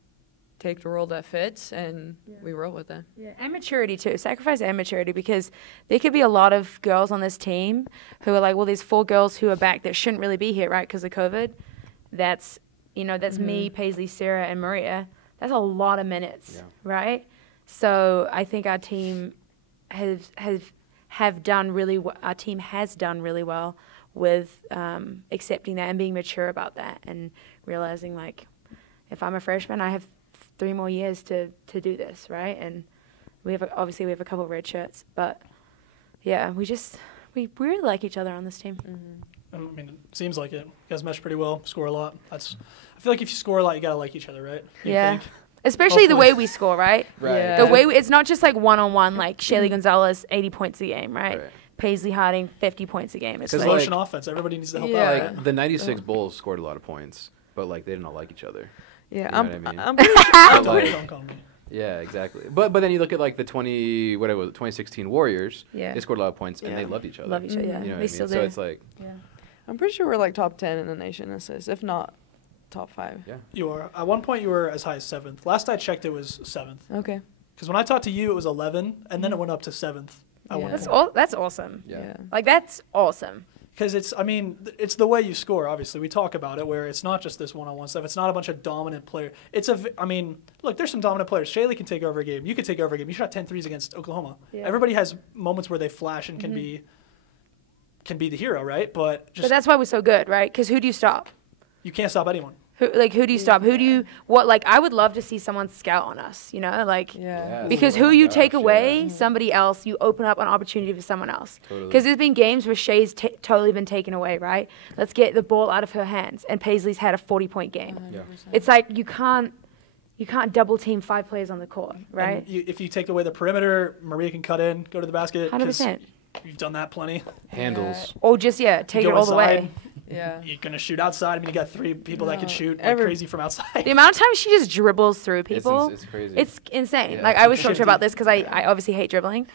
take the role that fits and we roll with it. Yeah, and maturity too. Sacrifice and maturity because there could be a lot of girls on this team who are like, well, there's 4 girls who are back that shouldn't really be here, right, because of COVID. That's, that's me, Paisley, Sarah, and Maria. That's a lot of minutes, right? So I think our team has done really well with accepting that and being mature about that and realizing, like, if I'm a freshman, I have 3 more years to do this, right? And we have obviously a couple of red shirts, but yeah, we really like each other on this team. I mean, it seems like it. You guys mesh pretty well, score a lot. I feel like if you score a lot, you gotta like each other, right? You think? Especially Hopefully. the way we score, right? Right. Yeah. The way it's not just like one-on-one, like Shaylee Gonzalez, 80 points a game, right? Paisley Harding, 50 points a game. It's Because, like, Motion offense. Everybody needs to help Yeah. out. like Right? the 96 Bulls scored a lot of points, but like they didn't all like each other. Yeah, You know what I mean? I'm pretty But, like, Don't call me. yeah, exactly. But then you look at like the 2016 Warriors. Yeah. They scored a lot of points and Yeah. they loved each other. love each other, yeah. You know what I They mean? still So do. it's like, I'm pretty sure we're like top 10 in the nation in assists, if not top 5. yeah. You are. At one point, you were as high as 7th. Last I checked, it was 7th. Okay. Because when I talked to you, it was 11, and then it went up to 7th at one Yeah. point. that's awesome. Yeah. Like, that's awesome. Because it's the way you score, obviously. We talk about it, where it's not just this one-on-one stuff. It's not a bunch of dominant players. Look, there's some dominant players. Shaylee can take over a game. You could take over a game. You shot 10 threes against Oklahoma. Yeah. Everybody has moments where they flash and can be the hero, right? But That's why we're so good, right? Because who do you stop? you can't stop anyone. Who do you stop? I would love to see someone scout on us, like, Yeah. because Oh who my you gosh, take yeah. away, somebody else, you open up an opportunity for someone else. Totally. Because there's been games where Shay's totally been taken away, right? Let's get the ball out of her hands, and Paisley's had a 40-point game. 100%. It's like you can't double team 5 players on the court, right? And if you take away the perimeter, Maria can cut in, go to the basket. 100%. You've done that plenty. Handles. Or just take Go it all the way. inside. Yeah. You're going to shoot outside. I mean, you got 3 people that can No, shoot like every- crazy from outside. The amount of times she just dribbles through people, It's crazy. it's insane. Yeah. Like, I was talking to her about this because I obviously hate dribbling,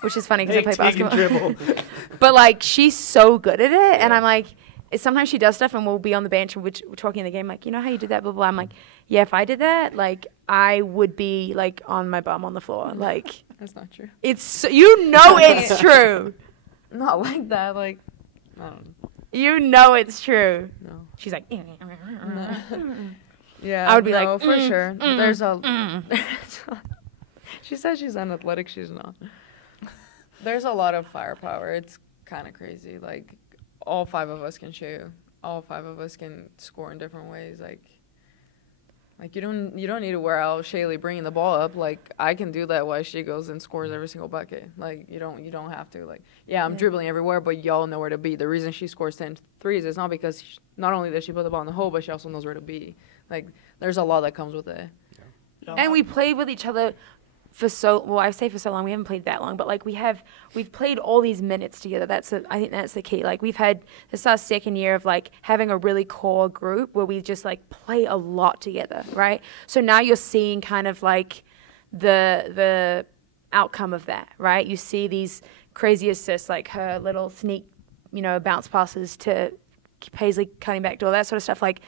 which is funny because I play Tegan basketball. dribble. But, like, she's so good at it, and I'm like, sometimes she does stuff and we'll be on the bench and we're talking in the game like, you know how you did that, blah, blah. I'm like, yeah, if I did that, like, I would be, like, on my bum on the floor. Like, That's not true. it's, you know it's true. Not like that. Like, I don't know. You know it's true. No. She's like, No. Yeah, I would be no, like, for sure. There's a. She says she's unathletic. She's not. There's a lot of firepower. It's kind of crazy. Like, all 5 of us can shoot. All 5 of us can score in different ways. Like you don't need to wear out Shaylee bringing the ball up. Like, I can do that while she goes and scores every single bucket. Like, you don't have to. Like, yeah, I'm dribbling everywhere, but y'all know where to be. The reason she scores 10 threes is not because not only does she put the ball in the hole, but she also knows where to be. Like, there's a lot that comes with it. Yeah. and we played with each other for I say for so long, we haven't played that long, but like we've played all these minutes together. I think that's the key. Like, this is our 2nd year of like having a really core group where we just like play a lot together, right? So now you're seeing kind of like the outcome of that, right? You see these crazy assists, like her little sneak, bounce passes to Paisley cutting back door, that sort of stuff. Like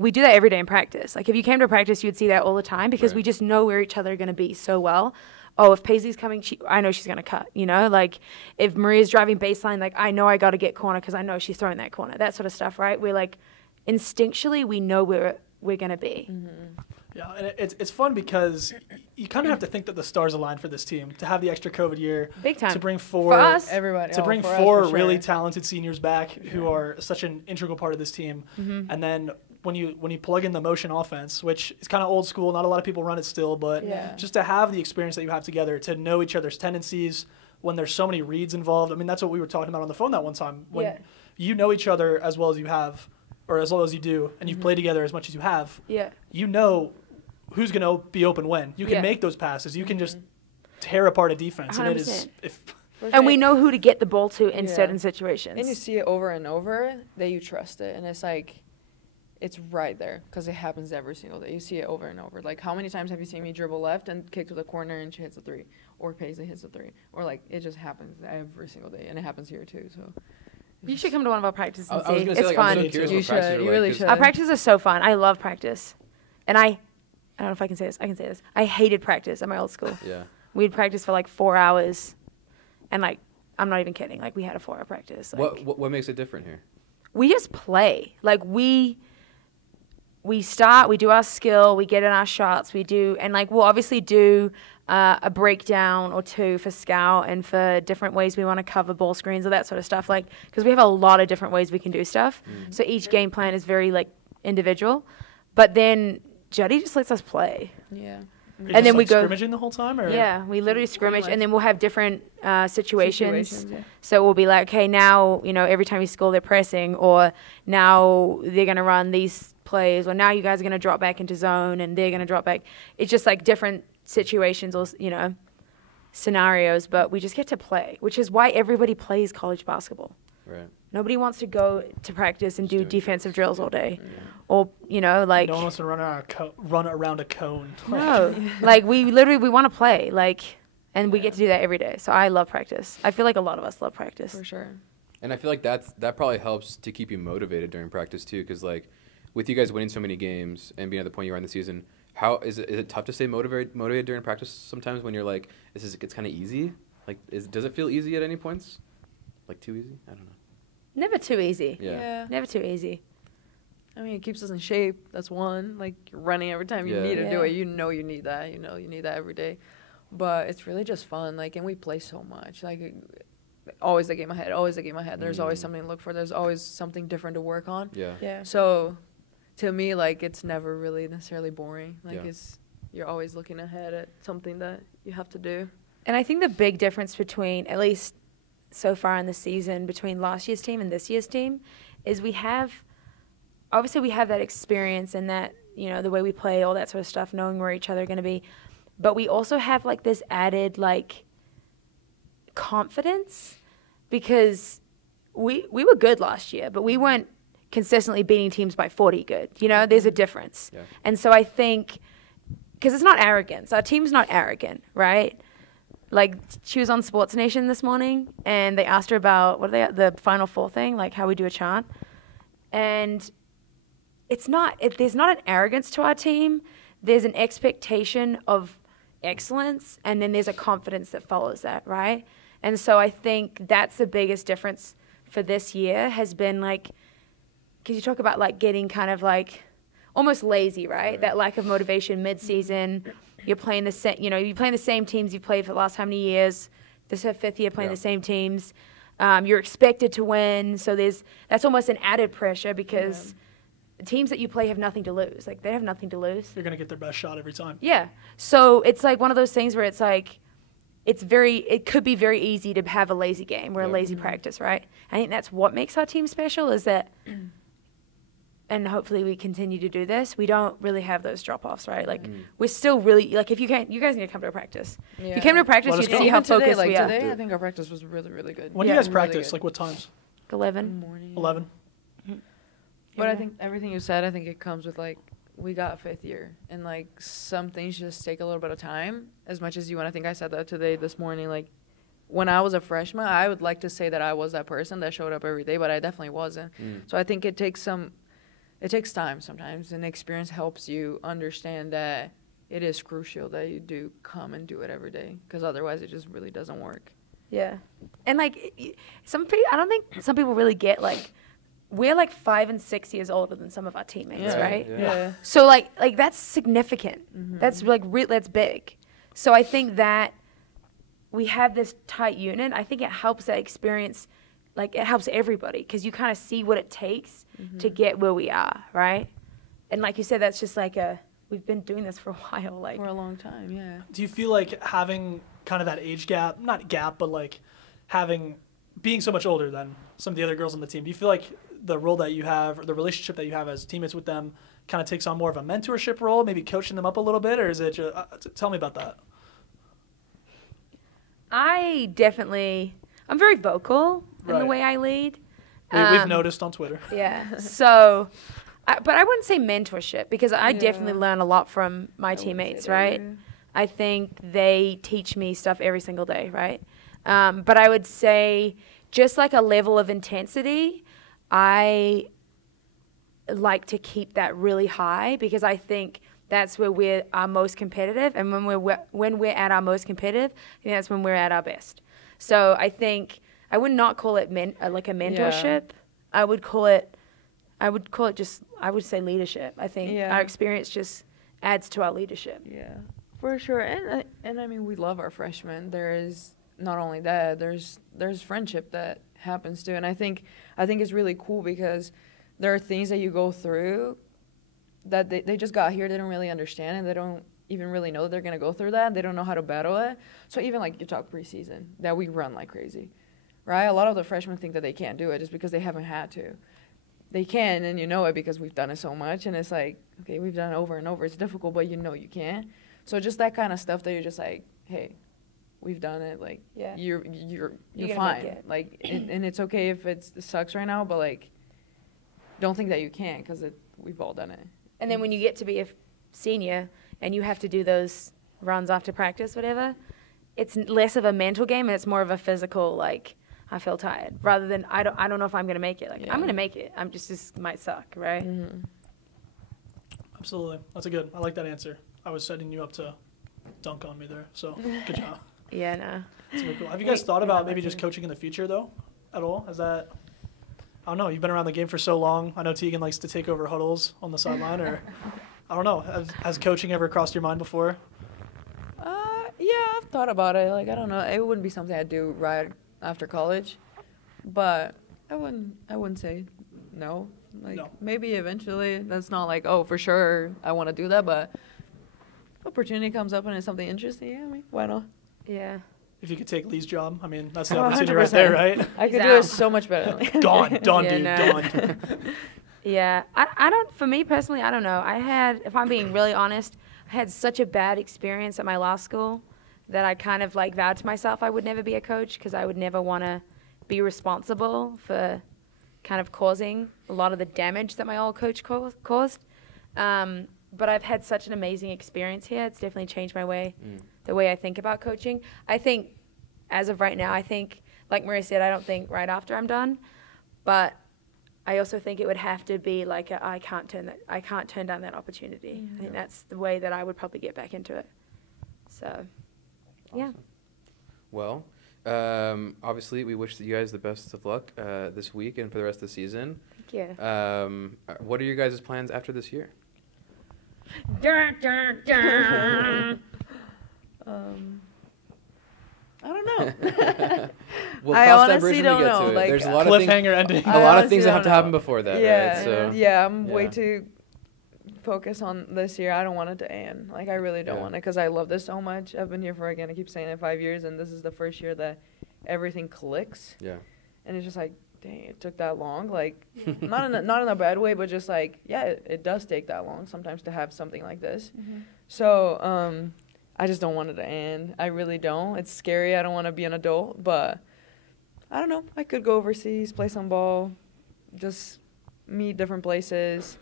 we do that every day in practice. Like, if you came to practice, you would see that all the time because we just know where each other are going to be so well. Oh, if Paisley's coming, I know she's going to cut, Like, if Maria's driving baseline, like, I know I got to get corner because I know she's throwing that corner. That sort of stuff, right? We're, like, instinctually, we know where we're going to be. Mm-hmm. Yeah, and it's fun because you kind of have to think that the stars aligned for this team to have the extra COVID year. Big time. To bring For us. Everybody. To bring for us, 4 for sure. really talented seniors back who are such an integral part of this team. Mm-hmm. And then when you plug in the motion offense, which is kind of old school, not a lot of people run it still, but just to have the experience that you have together, to know each other's tendencies when there's so many reads involved. I mean, that's what we were talking about on the phone that one time. When you know each other as well as you have, or as well as you do, and you've played together as much as you have, you know who's going to be open when. You can make those passes. You can just tear apart a defense. 100%. And it is... And we know who to get the ball to in certain situations. And you see it over and over that you trust it. And it's like, it's right there because it happens every single day. You see it over and over. Like, how many times have you seen me dribble left and kick to the corner and she hits a 3? Or Paisley hits a 3? Or, like, it just happens every single day. And it happens here, too. So you should come to one of our practices and I was see. gonna say, It's like, fun. I'm so curious You what practices should. are You like, really 'cause should. Our practices are so fun. I love practice. And I don't know if I can say this. I can say this. I hated practice at my old school. Yeah. We'd practice for like 4 hours. And like, I'm not even kidding. Like, we had a 4-hour practice. Like, What makes it different here? we just play. Like, we start, we do our skill, we get in our shots, we do, and like, we'll obviously do a breakdown or 2 for scout and for different ways we want to cover ball screens or that sort of stuff. Like, because we have a lot of different ways we can do stuff. So each game plan is very like individual. But then Juddy just lets us play. Yeah. And then we go scrimmaging the whole time, or yeah, we literally scrimmage, much. and then we'll have different situations. Yeah. So we'll be like, okay, now every time you score, they're pressing, or now they're gonna run these plays, or now you guys are gonna drop back into zone, and they're gonna drop back. It's just like different situations or scenarios, but we just get to play, which is why everybody plays college basketball. Right. Nobody wants to go to practice and do doing defensive drills all day, Yeah. or like. no one wants to run around a cone. No, like we want to play, like, and we get to do that every day. So I love practice. I feel like a lot of us love practice. For sure. And I feel like that probably helps to keep you motivated during practice too, because like with you guys winning so many games and being at the point you are in the season, how is it tough to stay motivated during practice sometimes when you're like, it's kind of easy? Like, does it feel easy at any points? Like too easy? I don't know. Never too easy. Yeah. Never too easy. I mean, it keeps us in shape. That's one. Like, you're running every time you Yeah. need to do Yeah. it. You know you need that. You know you need that every day. But it's really just fun. Like, and we play so much. Like, always the game ahead. Always the game ahead. There's always something to look for. There's always something different to work on. Yeah. Yeah. So, to me, like, it's never really necessarily boring. Like, Yeah. you're always looking ahead at something that you have to do. And I think the big difference between, at least so far in the season, between last year's team and this year's team, is we have that experience and that, the way we play, all that sort of stuff, knowing where each other are going to be. But we also have, like, this added, like, confidence, because we were good last year, but we weren't consistently beating teams by 40 good. There's a difference. Yeah. And so I think, because it's not arrogance. Our team's not arrogant, right? Like, she was on Sports Nation this morning, and they asked her about, the Final Four thing, like how we do a chant. And there's not an arrogance to our team. There's an expectation of excellence, and then there's a confidence that follows that, right? And so I think that's the biggest difference for this year has been like, because you talk about like getting kind of like almost lazy, right? That lack of motivation mid-season. You're playing the same, you're playing the same teams you've played for the last how many years? This is our 5th year playing the same teams. You're expected to win, so that's almost an added pressure because teams that you play have nothing to lose. Like, they have nothing to lose. You're gonna get their best shot every time. Yeah. So it's like one of those things where it's like, it could be very easy to have a lazy game or a lazy practice, right? I think that's what makes our team special is that, and hopefully we continue to do this, we don't really have those drop-offs, right? Like, we're still really, like, if you can't, you guys need to come to a practice. Yeah. If you came to a practice, Let us you'd go. see how Even focused we are. today, I think our practice was really, really good. When do you guys Really practice? good. Like what times? 11. Morning. 11. But I think everything you said, I think it comes with, like, we got 5th year. And, like, some things just take a little bit of time, as much as you. And I think I said that this morning. Like, when I was a freshman, I would like to say that I was that person that showed up every day, but I definitely wasn't. So I think it takes time sometimes, and experience helps you understand that it is crucial that you do come and do it every day, because otherwise it just really doesn't work. Yeah. And, like, I don't think some people really get, like, we're like 5 and 6 years older than some of our teammates, right? Yeah. So like that's significant. That's like that's big. So I think that we have this tight unit. I think it helps that experience, like it helps everybody because you kind of see what it takes to get where we are, right? And like you said, that's just like we've been doing this for a while, like For a long time, yeah. Do you feel like having kind of that age gap, not gap, but like being so much older than some of the other girls on the team, do you feel like the role that you have or the relationship that you have as teammates with them kind of takes on more of a mentorship role, maybe coaching them up a little bit, or is it just, tell me about that. I'm very vocal in the way I lead. We've noticed on Twitter. Yeah. So, but I wouldn't say mentorship because I definitely learn a lot from my teammates, right? I think they teach me stuff every single day, right? But I would say just like a level of intensity, I like to keep that really high because I think that's where we're our most competitive, and when we're at our most competitive, I think that's when we're at our best. So I think I would not call it like a mentorship. I would say leadership. I think our experience just adds to our leadership. Yeah, for sure. And I mean, we love our freshmen. There is not only that, there's friendship that happens too. And I think it's really cool because there are things that you go through that they just got here, they don't really understand, and they don't even really know that they're going to go through that. They don't know how to battle it. So even like you talk preseason, that we run like crazy, right? A lot of the freshmen think that they can't do it just because they haven't had to. They can, and you know it because we've done it so much, and it's like, okay, we've done it over and over. It's difficult, but you know you can. So just that kind of stuff that you're just like, hey, we've done it. Like, you're fine. Like, and it's okay if it sucks right now, but like, don't think that you can't because we've all done it. And then when you get to be a senior and you have to do those runs after practice, whatever, it's less of a mental game and it's more of a physical, like, I feel tired, rather than I don't know if I'm going to make it. Like, I'm going to make it. I'm just this might suck, right? Mm-hmm. Absolutely. That's I like that answer. I was setting you up to dunk on me there, so good job. Yeah, no. That's really cool. Have you guys thought about maybe just coaching in the future, though, at all? Is that, I don't know, you've been around the game for so long. I know Tegan likes to take over huddles on the sideline, or I don't know. Has coaching ever crossed your mind before? Yeah, I've thought about it. Like, I don't know. It wouldn't be something I'd do right after college, but I wouldn't say no. Like, maybe eventually. That's not like, oh, for sure I want to do that, but if opportunity comes up and it's something interesting, yeah, I mean, why not? Yeah. If you could take Lee's job, I mean, that's the opportunity right there, right? I could do it so much better. Done, Yeah, dude, no. done. Yeah, I don't, for me personally, I don't know. If I'm being really honest, I had such a bad experience at my law school that I kind of like vowed to myself I would never be a coach because I would never want to be responsible for kind of causing a lot of the damage that my old coach caused. But I've had such an amazing experience here. It's definitely changed the way I think about coaching. I think as of right now, like Maria said, I don't think right after I'm done, but I also think it would have to be like I can't turn down that opportunity. I think that's the way that I would probably get back into it. So, yeah. Well, obviously, we wish you guys the best of luck this week and for the rest of the season. Thank you. What are your guys' plans after this year? I don't know. We'll I cross that honestly bridge when we don't get know. to it. Like, There's a lot of things. Cliffhanger ending. A lot of honestly things that have to don't happen know. before that, Yeah, right? So I'm way yeah. too focused on this year. I don't want it to end. Like, I really don't Yeah. want it because I love this so much. I've been here for, again, I keep saying it, 5 years, and this is the first year that everything clicks. Yeah. And it's just like, dang, it took that long. Like, not in a bad way, but just like, yeah, it does take that long sometimes to have something like this. So, I just don't want it to end. I really don't. It's scary. I don't want to be an adult, but I don't know. I could go overseas, play some ball, just meet different places.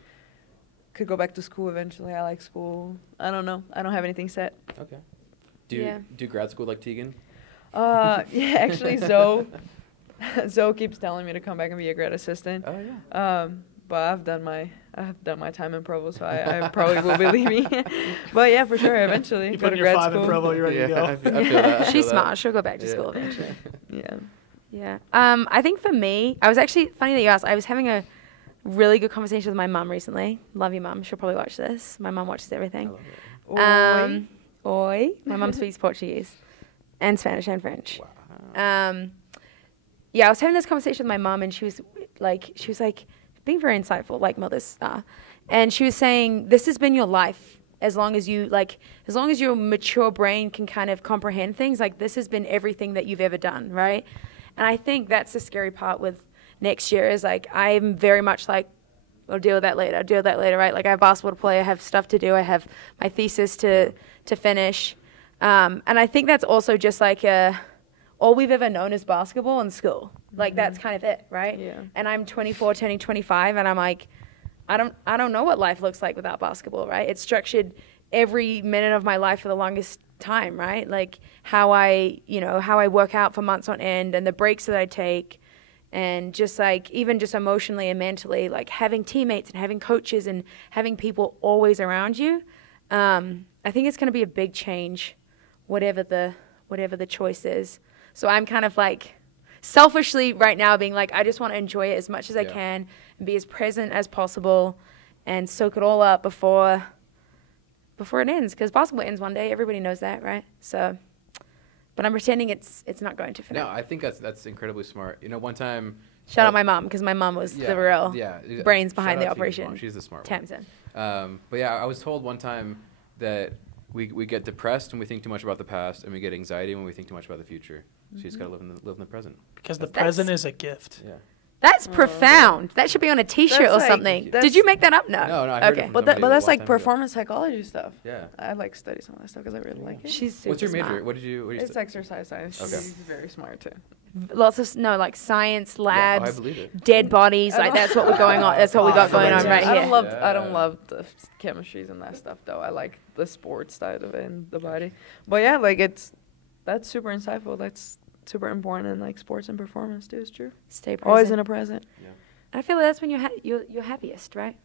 Could go back to school eventually. I like school. I don't know. I don't have anything set. Okay. Do you do grad school like Tegan? Yeah, actually, Zoe keeps telling me to come back and be a grad assistant. Oh yeah. But I've done my time in Provo, so I probably will be leaving. But yeah, for sure, eventually. You go put to in your grad 5 in school. Provo, you're ready to go. I feel that. I feel She's that. smart. She'll go back to Yeah. school eventually. Yeah. Yeah. I think for me, I was actually, funny that you asked, I was having a really good conversation with my mum recently. Love you, mum. She'll probably watch this. My mum watches I everything. love it. Oi. My mum speaks Portuguese and Spanish and French. Wow. Yeah, I was having this conversation with my mum, and she was like being very insightful, like mothers are. And she was saying, this has been your life. As long as your mature brain can kind of comprehend things, like this has been everything that you've ever done, right? And I think that's the scary part with next year is like, I'm very much like, I'll deal with that later, right? Like I have basketball to play, I have stuff to do, I have my thesis to finish. And I think that's also just like all we've ever known is basketball and school. Like that's kind of it, right? Yeah. And I'm 24, turning 25, and I'm like, I don't know what life looks like without basketball, right? It's structured every minute of my life for the longest time, right? Like how I work out for months on end and the breaks that I take, and just like even just emotionally and mentally, like having teammates and having coaches and having people always around you. I think it's going to be a big change, whatever the choice is. So I'm kind of like selfishly right now being like, I just want to enjoy it as much as I can and be as present as possible and soak it all up before it ends, because basketball ends one day. Everybody knows that, right? So, but I'm pretending it's not going to finish. No, I think that's incredibly smart. You know, one time. Shout out my mom, because my mom was the real brains behind the Shout out to Tegan's operation. mom. She's the smart one. Tamsin. But yeah, I was told one time that we get depressed when we think too much about the past, and we get anxiety when we think too much about the future. So you just gotta live in the present. Because the present is a gift. Yeah. That's profound. That should be on a T-shirt That's or like- something. that's- Did you make that up? No. No, I heard it Okay. from But somebody that's a long like time ago. performance psychology stuff. Yeah. I like study some of that stuff because I really like it. She's super What's your major? smart. What did you It's study? exercise science. Okay. She's very smart too. Lots of like science I labs, believe it. dead bodies. I Like don't- that's what we're going on. That's what we got going on right I don't here. love Yeah. I don't love the chemistries and that stuff though. I like the sports side of it and the body. But yeah, like that's super insightful. That's super important in like sports and performance too. It's true. Stay present. Always in a present. I feel like that's when you're happiest, right?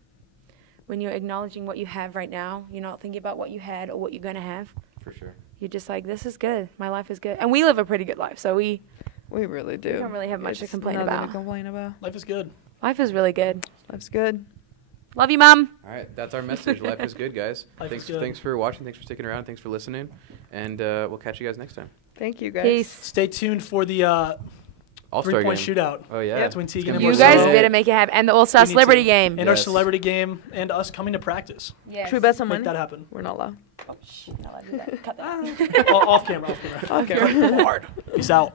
When you're acknowledging what you have right now. You're not thinking about what you had or what you're gonna have. For sure. You're just like, this is good. My life is good, and we live a pretty good life. So we really do. don't really have much to It's complain nothing about. to complain about. Life is good. Life is really good. Life's good. Love you, Mom. All right, that's our message. Life is good, guys. Life is good. Thanks for watching. Thanks for sticking around. Thanks for listening, and we'll catch you guys next time. Thank you guys. Peace. Stay tuned for the All-Star game. 3-point shootout. Oh yeah. Between It's Tegan gonna and be You a guys slow- better make it happen, and the All-Star We need Celebrity to. game. And our Yes. celebrity game and us coming to practice. Yes. Should we bet some Make money? that happen. We're not allowed. Not allowed to do that. Cut that. Off camera. Okay. Hard. Peace out.